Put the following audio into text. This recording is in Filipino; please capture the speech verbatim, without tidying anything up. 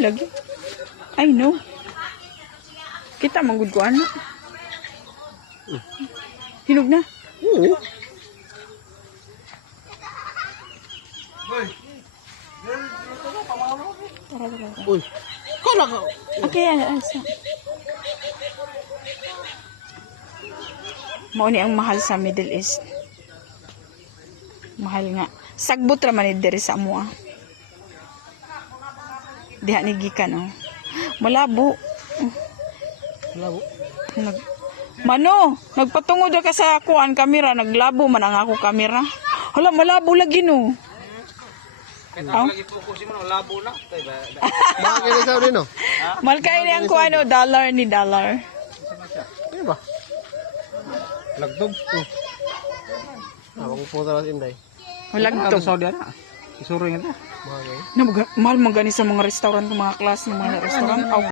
lagi. I know. Kita manggod ko ano. Hinog na. Oo. Tara, tara, tara. Uy. Kala ka. Okay, ano, asa. Mao ni ang mahal sa Middle East. Mahal nga. Sagbot ra man ni diri sa amo ah. Diha ni gikan oh. Malabo. Labo. Nag Mano, nagpatungod ra ka sa kuan kamera, naglabo man ang ako kamera. Hala, malabo lagi no. Kaya lagi focus mo labo na. Tay ba? Mga kinisaw din, no? Malkay ni ang kuan no, dollar ni dollar. Ano ba? Lagdog. Ako po sa Inday. Walang Ito to. Saudi na. Isuro nga. Mga ganyan. Na mahal man gani sa mga restaurant, mga class ng mga restaurant. Aw,